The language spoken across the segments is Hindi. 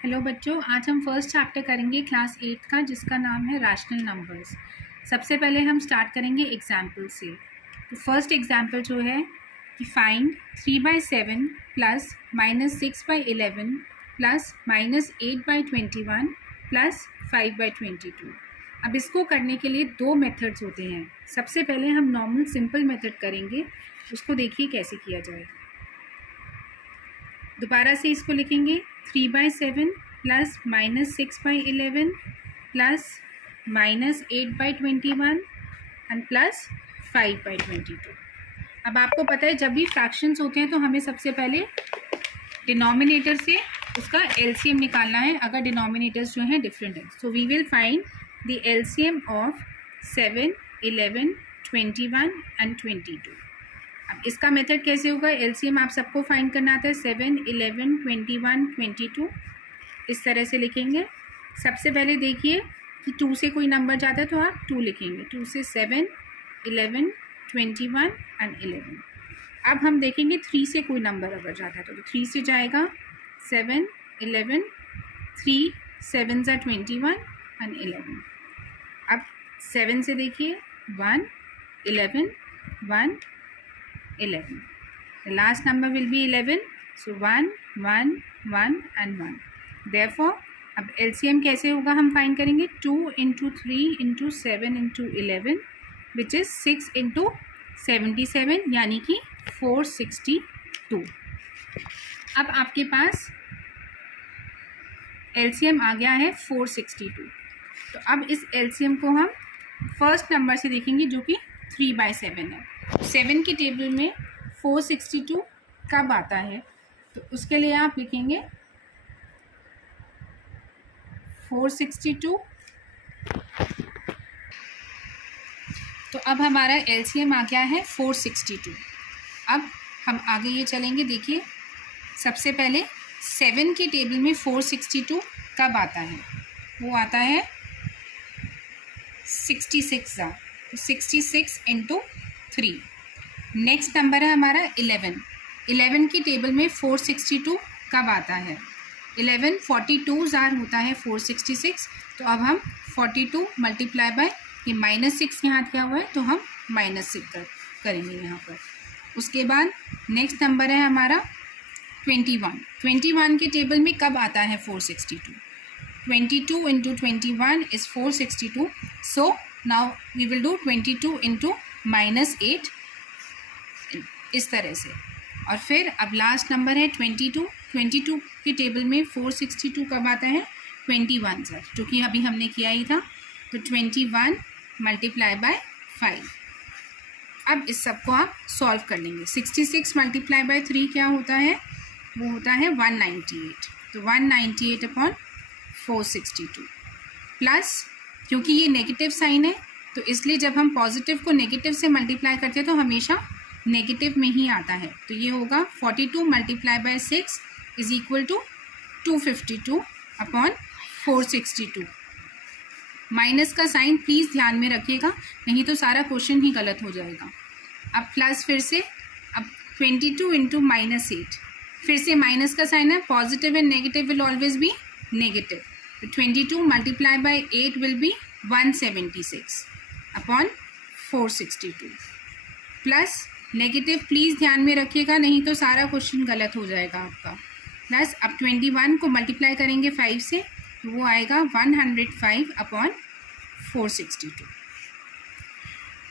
हेलो बच्चों, आज हम फर्स्ट चैप्टर करेंगे क्लास 8 का, जिसका नाम है रैशनल नंबर्स। सबसे पहले हम स्टार्ट करेंगे एग्जाम्पल से। तो फर्स्ट एग्जाम्पल जो है कि फाइंड 3/7 प्लस -6/11 प्लस -8/21 प्लस 5/22। अब इसको करने के लिए दो मेथड्स होते हैं। सबसे पहले हम नॉर्मल सिंपल मेथड करेंगे, उसको देखिए कैसे किया जाए। दोबारा से इसको लिखेंगे 3/7 प्लस -6/11 प्लस -8/21 एंड प्लस 5/22। अब आपको पता है जब भी फ्रैक्शंस होते हैं तो हमें सबसे पहले डिनोमिनेटर से उसका एलसीएम निकालना है, अगर डिनोमिनेटर्स जो हैं डिफरेंट है। So we will find the LCM of 7, 11, 21 and 22। अब इसका मेथड कैसे होगा? एलसीएम आप सबको फाइंड करना आता है। 7, 11, 21, 22 इस तरह से लिखेंगे। सबसे पहले देखिए कि 2 से कोई नंबर जाता है तो आप 2 लिखेंगे। 2 से 7, 11, 21 एंड 11। अब हम देखेंगे 3 से कोई नंबर अगर जाता है तो 3 से जाएगा 7, 11, 3 7 ज़ा 21 एंड 11। अब 7 से देखिए 1, 11, 1, 11. The last number will be 11. So 1, 1, 1 and 1. Therefore, अब LCM कैसे होगा हम फाइंड करेंगे? 2 into 3 into 7 into 11 which is 6 into 77 यानी कि 462. अब आपके पास LCM आ गया है 462। तो अब इस LCM को हम फर्स्ट नंबर से देखेंगे जो कि 3/7 है। 7 की टेबल में 462 कब आता है? तो उसके लिए आप लिखेंगे 462। तो अब हमारा एलसीएम आ गया है 462। अब हम आगे ये चलेंगे। देखिए सबसे पहले 7 की टेबल में 462 कब आता है? वो आता है 66 ज़ा, 66 इंटू 3। नेक्स्ट नंबर है हमारा 11। 11 की टेबल में 462 कब आता है? 11 42 ज़ार होता है 466। तो अब हम 42 मल्टीप्लाई बाय ये -6 यहाँ दिया हुआ है तो हम -6 करेंगे यहाँ पर। उसके बाद नेक्स्ट नंबर है हमारा 21। 21 की टेबल में कब आता है 462? 22 into 21 is 462। So now we will do 22 into -8 इस तरह से। और फिर अब लास्ट नंबर है 22। 22 की टेबल में 462 कब आता है? 21 सर, जो कि अभी हमने किया ही था। तो 21 मल्टीप्लाई बाय 5। अब इस सब को आप सॉल्व कर लेंगे। 66 मल्टीप्लाई बाय 3 क्या होता है? वो होता है 198। तो 198 अपॉन 462 प्लस, क्योंकि ये नेगेटिव साइन है तो इसलिए जब हम पॉजिटिव को नेगेटिव से मल्टीप्लाई करते हैं तो हमेशा नेगेटिव में ही आता है। तो ये होगा 42 multiply by 6 is equal to 252 upon 462। Minus का साइन प्लीज़ ध्यान में रखिएगा, नहीं तो सारा क्वेश्चन ही गलत हो जाएगा। अब प्लस फिर से, अब 22 इंटू -8, फिर से माइनस का साइन है। Positive and negative will always be negative. तो 22 multiply by 8 will be 176 upon 462 plus negative please ध्यान में रखिएगा, नहीं तो सारा क्वेश्चन गलत हो जाएगा आपका। प्लस अब 21 को मल्टीप्लाई करेंगे 5 से तो वो आएगा 105 अपॉन 462।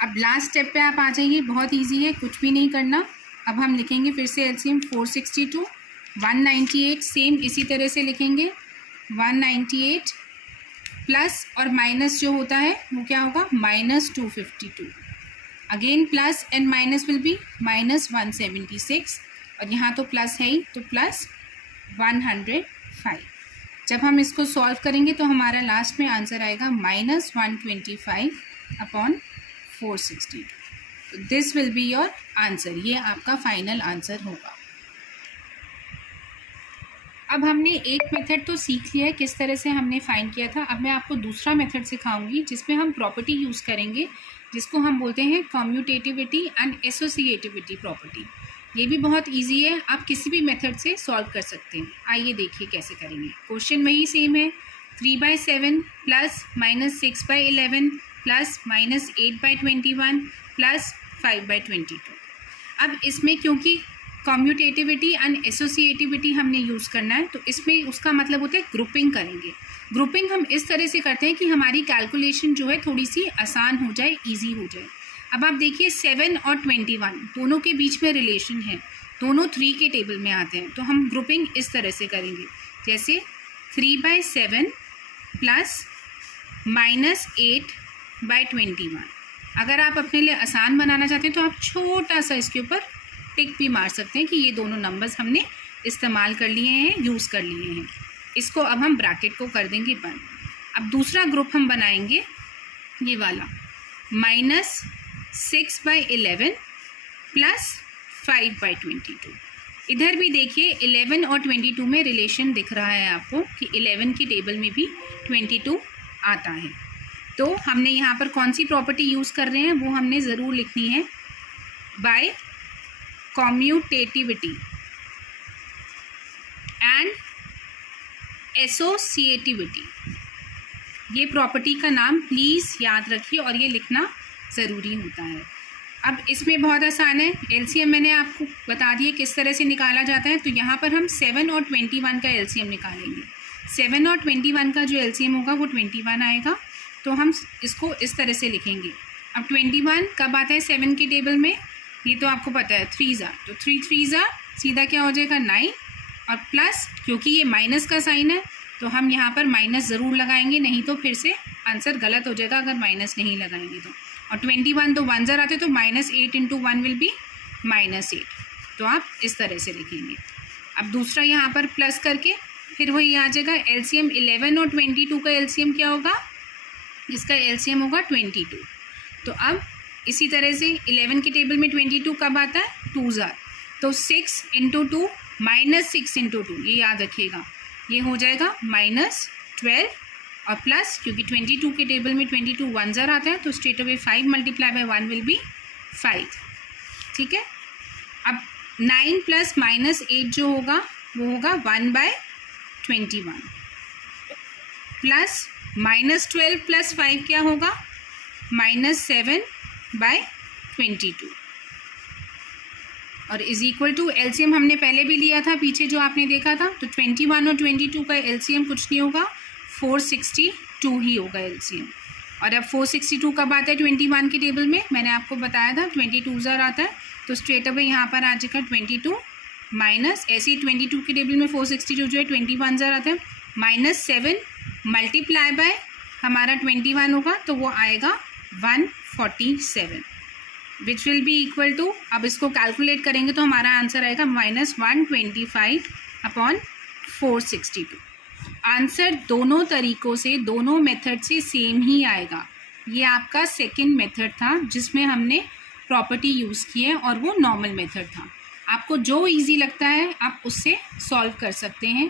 अब लास्ट स्टेप पे आप आ जाइए, बहुत इजी है, कुछ भी नहीं करना। अब हम लिखेंगे फिर से एलसीएम 462, 198 सेम इसी तरह से लिखेंगे। 198 प्लस और माइनस जो होता है वो क्या होगा? -252। Again plus and minus will be -176 और यहाँ तो प्लस है ही तो प्लस 105। जब हम इसको सॉल्व करेंगे तो हमारा लास्ट में आंसर आएगा -125 अपॉन 462। तो this will be your answer, ये आपका फाइनल आंसर होगा। अब हमने एक मेथड तो सीख लिया है किस तरह से हमने फाइंड किया था। अब मैं आपको दूसरा मेथड सिखाऊंगी जिसमें हम प्रॉपर्टी यूज़ करेंगे, जिसको हम बोलते हैं कम्यूटेटिविटी एंड एसोसिएटिविटी प्रॉपर्टी। ये भी बहुत इजी है, आप किसी भी मेथड से सॉल्व कर सकते हैं। आइए देखिए कैसे करेंगे। क्वेश्चन वही सेम है, 3/7 प्लस -6/11 प्लस -8/21 प्लस 5/22। अब इसमें क्योंकि कम्यूटेटिविटी एंड एसोसिएटिविटी हमने यूज़ करना है, तो इसमें उसका मतलब होता है ग्रुपिंग करेंगे। ग्रुपिंग हम इस तरह से करते हैं कि हमारी कैलकुलेशन जो है थोड़ी सी आसान हो जाए, ईजी हो जाए। अब आप देखिए 7 और 21 दोनों के बीच में रिलेशन है, दोनों 3 के टेबल में आते हैं, तो हम ग्रुपिंग इस तरह से करेंगे, जैसे 3/7 प्लस -8/21। अगर आप अपने लिए आसान बनाना चाहते हैं तो आप छोटा सा इसके ऊपर टिक भी मार सकते हैं कि ये दोनों नंबर्स हमने इस्तेमाल कर लिए हैं, यूज़ कर लिए हैं। इसको अब हम ब्रैकेट को कर देंगे बंद। अब दूसरा ग्रुप हम बनाएंगे ये वाला, -6/11 प्लस 5/22। इधर भी देखिए 11 और 22 में रिलेशन दिख रहा है आपको कि 11 की टेबल में भी 22 आता है। तो हमने यहाँ पर कौन सी प्रॉपर्टी यूज़ कर रहे हैं वो हमने ज़रूर लिखनी है, बाय कम्यूटेटिविटी एंड एसोसिएटिविटी। ये प्रॉपर्टी का नाम प्लीज़ याद रखिए और ये लिखना ज़रूरी होता है। अब इसमें बहुत आसान है, एलसीएम मैंने आपको बता दिया किस तरह से निकाला जाता है। तो यहाँ पर हम 7 और 21 का एलसीएम निकालेंगे। 7 और 21 का जो एलसीएम होगा वो 21 आएगा, तो हम इसको इस तरह से लिखेंगे। अब 21 कब आता है 7 की टेबल में, ये तो आपको पता है 3 तो 3 3 सीधा क्या हो जाएगा 9, और प्लस क्योंकि ये माइनस का साइन है तो हम यहाँ पर माइनस ज़रूर लगाएंगे, नहीं तो फिर से आंसर गलत हो जाएगा अगर माइनस नहीं लगाएंगे तो। और 21 तो 1 आते तो -8 × 1 विल बी -8, तो आप इस तरह से लिखेंगे। अब दूसरा यहाँ पर प्लस करके फिर वही आ जाएगा। एलसीएम 11 और 22 का एलसीएम क्या होगा, इसका एलसीएम होगा 22। तो अब इसी तरह से 11 की टेबल में 22 कब आता है 2 तो 6 × 2 -6 × 2, ये याद रखिएगा, ये हो जाएगा -12 और प्लस क्योंकि 22 के टेबल में 22 1 आता है तो स्ट्रेट अवे 5 × 1 विल बी 5। ठीक है। अब 9 प्लस -8 जो होगा वो होगा 1/21 प्लस -12 प्लस 5 क्या होगा -7/22 और इज इक्वल टू एलसीएम हमने पहले भी लिया था पीछे जो आपने देखा था। तो 21 और 22 का एलसीएम कुछ नहीं होगा, 462 ही होगा एलसीएम। और अब 462 कब आता है 21 की टेबल में, मैंने आपको बताया था 22 आता है, तो स्ट्रेट अवे यहाँ पर आ जाएगा 22 माइनस ऐसे ही 22 की टेबल में 462 जो है 21 आता है -7 मल्टीप्लाई बाय हमारा 21 होगा तो वो आएगा 147 which will be equal to, अब इसको कैलकुलेट करेंगे तो हमारा आंसर आएगा -125/462। आंसर दोनों तरीक़ों से, दोनों मेथड से सेम ही आएगा। ये आपका सेकंड मेथड था जिसमें हमने प्रॉपर्टी यूज़ की है और वो नॉर्मल मेथड था। आपको जो इजी लगता है आप उससे सॉल्व कर सकते हैं।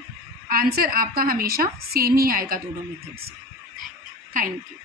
आंसर आपका हमेशा सेम ही आएगा दोनों मेथड से। Thank you.